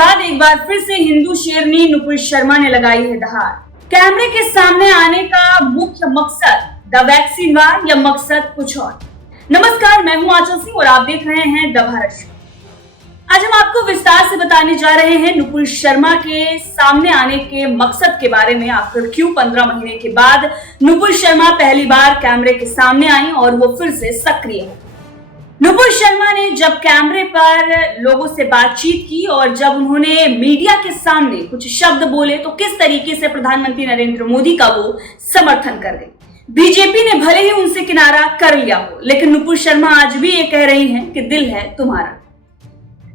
बाद एक बार फिर से हिंदू शेरनी नुपुर शर्मा ने लगाई है दहाड़। कैमरे के सामने आने का मुख्य मकसद द वैक्सीन वार या मकसद कुछ और। नमस्कार, मैं हूं आंचल सिंह और आप देख रहे हैं द भारत शो। आज हम आपको विस्तार से बताने जा रहे हैं नुपुर शर्मा के सामने आने के मकसद के बारे में। आखिर क्यों 15 महीने के बाद नुपुर शर्मा पहली बार कैमरे के सामने आई और वो फिर से सक्रिय है। नुपुर शर्मा ने जब कैमरे पर लोगों से बातचीत की और जब उन्होंने मीडिया के सामने कुछ शब्द बोले तो किस तरीके से प्रधानमंत्री नरेंद्र मोदी का वो समर्थन कर गई। बीजेपी ने भले ही उनसे किनारा कर लिया हो, लेकिन नुपुर शर्मा आज भी ये कह रही हैं कि दिल है तुम्हारा।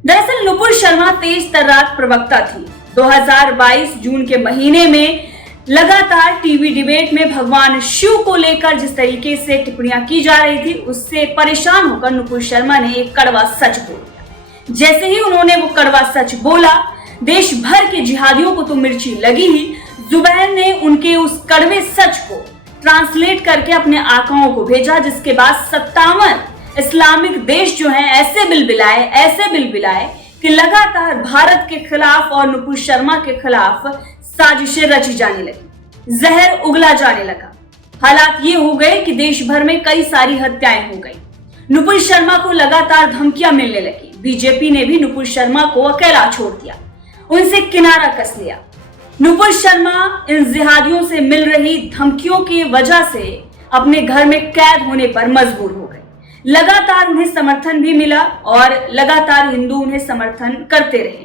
दरअसल नुपुर शर्मा तेज तर्रार प्रवक्ता थी। 2022 जून के महीने में लगातार टीवी डिबेट में भगवान शिव को लेकर जिस तरीके से टिप्पणियां की जा रही थी, उससे परेशान होकर नुपुर शर्मा ने एक कड़वा सच बोल दिया। जैसे ही उन्होंने वो कड़वा सच बोला, देश भर के जिहादियों को तो मिर्ची लगी ही। जुबैर ने उनके उस कड़वे सच को ट्रांसलेट करके अपने आकाओं को भेजा, जिसके बाद 57 इस्लामिक देश जो हैं ऐसे बिलबिलाए कि लगातार भारत के खिलाफ और नुपुर शर्मा के खिलाफ साजिशें रची जाने लगी, जहर उगला जाने लगा। हालात ये हो गए कि देश भर में कई सारी हत्याएं हो गई। नुपुर शर्मा को लगातार धमकियां मिलने लगी। बीजेपी ने भी नुपुर शर्मा को अकेला छोड़ दिया, उनसे किनारा कस लिया। नुपुर शर्मा इन जिहादियों से मिल रही धमकियों की वजह से अपने घर में कैद होने पर मजबूर हो गए। लगातार उन्हें समर्थन भी मिला और लगातार हिंदू उन्हें समर्थन करते रहे।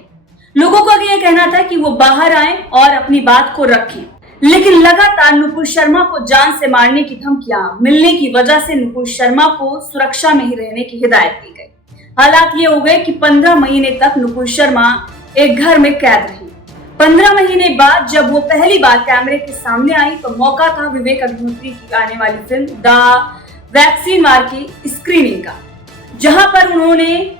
लोगों का यह कहना था कि वो बाहर आए और अपनी बात को रखें, लेकिन लगातार नुपुर शर्मा को जान से मारने की धमकियां मिलने की वजह से नुपुर शर्मा को सुरक्षा में ही रहने की हिदायत दी गई। हालात ये हो गए कि 15 महीने तक नुपुर शर्मा एक घर में कैद रही। 15 महीने बाद जब वो पहली बार कैमरे के सामने आई तो मौका था विवेक अग्निहोत्री की आने वाली फिल्म द वैक्सीन वार की स्क्रीनिंग का, जहां पर उन्होंने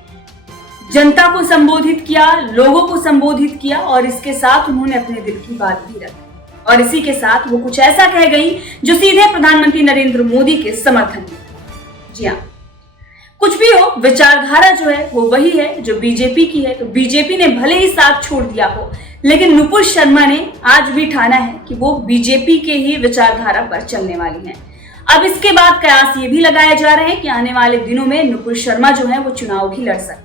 जनता को संबोधित किया, लोगों को संबोधित किया और इसके साथ उन्होंने अपने दिल की बात भी रखी। और इसी के साथ वो कुछ ऐसा कह गई जो सीधे प्रधानमंत्री नरेंद्र मोदी के समर्थन में। जी हाँ, कुछ भी हो, विचारधारा जो है वो वही है जो बीजेपी की है। तो बीजेपी ने भले ही साथ छोड़ दिया हो, लेकिन नुपुर शर्मा ने आज भी ठाना है कि वो बीजेपी के ही विचारधारा पर चलने वाली है। अब इसके बाद कयास ये भी लगाए जा रहे हैं कि आने वाले दिनों में नुपुर शर्मा जो है वो चुनाव भी लड़ सकती है।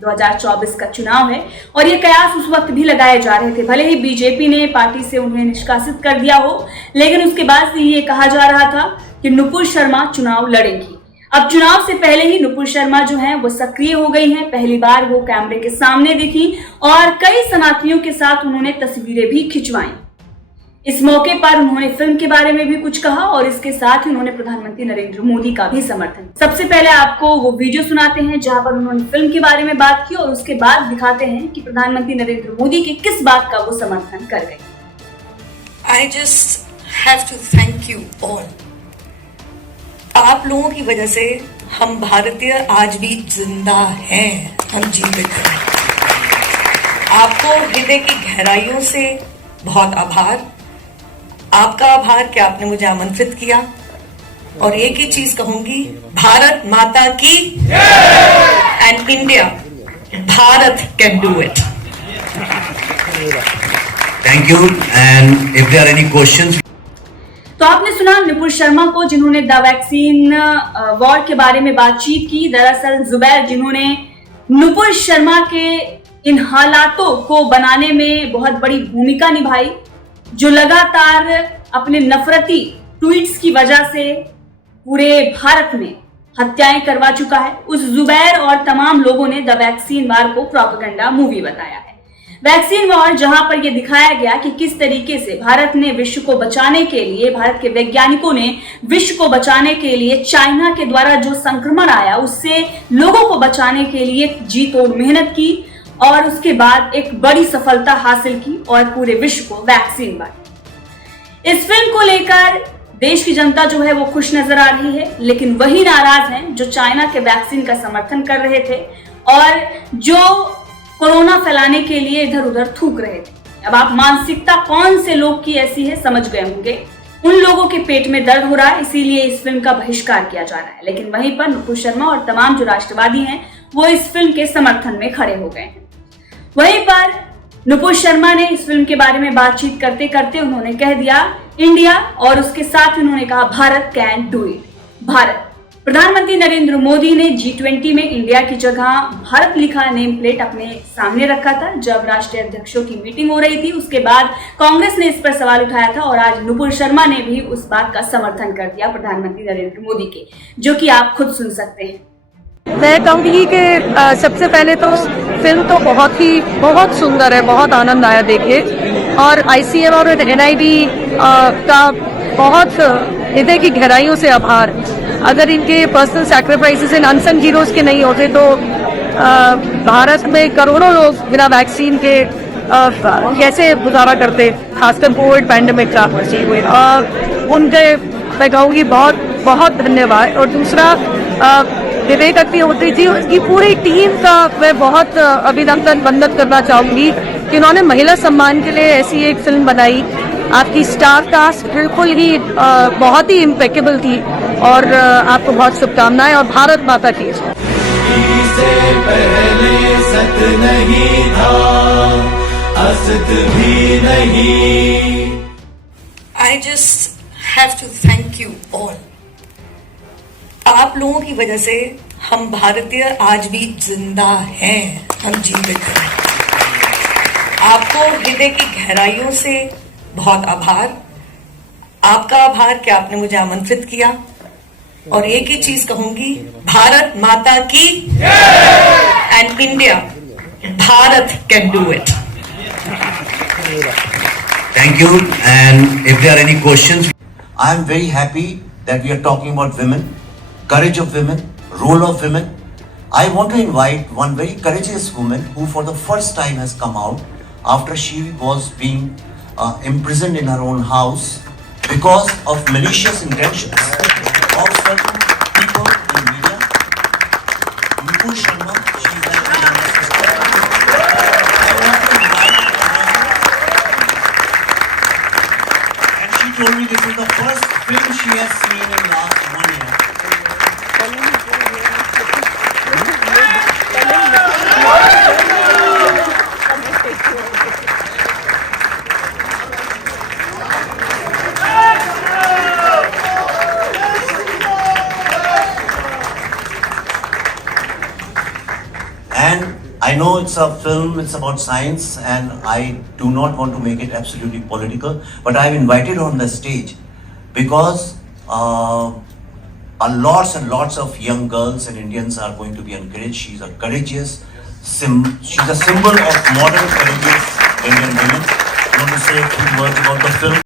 2024 का चुनाव है और ये कयास उस वक्त भी लगाए जा रहे थे। भले ही बीजेपी ने पार्टी से उन्हें निष्कासित कर दिया हो, लेकिन उसके बाद से ये कहा जा रहा था कि नुपुर शर्मा चुनाव लड़ेंगी। अब चुनाव से पहले ही नुपुर शर्मा जो है वो सक्रिय हो गई हैं। पहली बार वो कैमरे के सामने दिखी और कई सनातनियों के साथ उन्होंने तस्वीरें भी खिंचवाई। इस मौके पर उन्होंने फिल्म के बारे में भी कुछ कहा और इसके साथ ही उन्होंने प्रधानमंत्री नरेंद्र मोदी का भी समर्थन। सबसे पहले आपको वो वीडियो सुनाते हैं जहां पर उन्होंने फिल्म के बारे में बात की और उसके बाद दिखाते हैं कि प्रधानमंत्री नरेंद्र मोदी के किस बात का वो समर्थन कर गए। I just have to thank you all. आप लोगों की वजह से हम भारतीय आज भी जिंदा हैं, हम जीवित हैं। आपको हृदय की गहराइयों से बहुत आभार। आपका आभार कि आपने मुझे आमंत्रित किया और एक ही चीज कहूंगी, भारत माता की and India, Bharat can do it. Thank you and if there are any questions. तो आपने सुना नुपुर शर्मा को, जिन्होंने द वैक्सीन वॉर के बारे में बातचीत की। दरअसल जुबैर, जिन्होंने नुपुर शर्मा के इन हालातों को बनाने में बहुत बड़ी भूमिका निभाई, जो लगातार अपने नफरती ट्वीट्स की वजह से पूरे भारत में हत्याएं करवा चुका है, उस जुबैर और तमाम लोगों ने द वैक्सीन वार को प्रोपेगेंडा मूवी बताया है। वैक्सीन वॉर, जहां पर यह दिखाया गया कि किस तरीके से भारत ने विश्व को बचाने के लिए, भारत के वैज्ञानिकों ने विश्व को बचाने के लिए चाइना के द्वारा जो संक्रमण आया उससे लोगों को बचाने के लिए जी तोड़ मेहनत की और उसके बाद एक बड़ी सफलता हासिल की और पूरे विश्व को वैक्सीन बांटी। इस फिल्म को लेकर देश की जनता जो है वो खुश नजर आ रही है, लेकिन वही नाराज हैं जो चाइना के वैक्सीन का समर्थन कर रहे थे और जो कोरोना फैलाने के लिए इधर उधर थूक रहे थे। अब आप मानसिकता कौन से लोग की ऐसी है समझ गए होंगे। उन लोगों के पेट में दर्द हो रहा है, इसीलिए इस फिल्म का बहिष्कार किया जा रहा है। लेकिन वहीं पर नुपुर शर्मा और तमाम जो राष्ट्रवादी हैं वो इस फिल्म के समर्थन में खड़े हो गए हैं। वहीं पर नुपुर शर्मा ने इस फिल्म के बारे में बातचीत करते करते उन्होंने कह दिया इंडिया, और उसके साथ उन्होंने कहा Bharat can do it. Bharat. प्रधानमंत्री नरेंद्र मोदी ने G20 में इंडिया की जगह भारत लिखा नेम प्लेट अपने सामने रखा था। जब राष्ट्रीय अध्यक्षों की मीटिंग हो रही थी उसके बाद कांग्रेस ने इस पर सवाल उठाया था और आज नुपुर शर्मा ने भी उस बात का समर्थन कर दिया प्रधानमंत्री नरेंद्र मोदी के, जो कि आप खुद सुन सकते हैं। मैं कहूँगी कि सबसे पहले तो फिल्म तो बहुत सुंदर है, बहुत आनंद आया देखे, और ICM और NID का बहुत हृदय की गहराइयों से आभार। अगर इनके पर्सनल सैक्रिफाइसेस इन अनसंग हीरोज के नहीं होते तो भारत में करोड़ों लोग बिना वैक्सीन के कैसे गुजारा करते, खासकर कोविड पैंडेमिक का। उनके मैं कहूँगी बहुत धन्यवाद। और दूसरा विवेक अग्निहोत्री जी, उसकी पूरी टीम का मैं बहुत अभिनंदन वंदन करना चाहूँगी कि उन्होंने महिला सम्मान के लिए ऐसी एक फिल्म बनाई। आपकी स्टार कास्ट बिल्कुल ही बहुत ही इम्पेकेबल थी, और आपको बहुत शुभकामनाएं, और भारत माता की। से पहले सत नहीं था, असत भी नहीं। I just have to thank you all. आप लोगों की वजह से हम भारतीय आज भी जिंदा हैं, हम जीवित हैं। आपको हृदय की गहराइयों से बहुत आभार। आपका आभार कि आपने मुझे आमंत्रित किया, और एक ही चीज कहूंगी, भारत माता की and India, Bharat can do it. Thank you. And if there are any questions, I am very happy that we are talking about women, courage of women, role of women. I want to invite one very courageous woman who for the first time has come out after she was being imprisoned in her own house because of malicious intentions of certain people in media. Nupur Sharma, she is like my younger sister. I want to invite her, and she told me this is the first film she has seen in last 1 year. And I know it's a film, it's about science, and I do not want to make it absolutely political, but I've invited her on the stage because lots and lots of young girls and Indians are going to be encouraged. She's a courageous, she's a symbol of modern courageous Indian women. I want to say a few words about the film.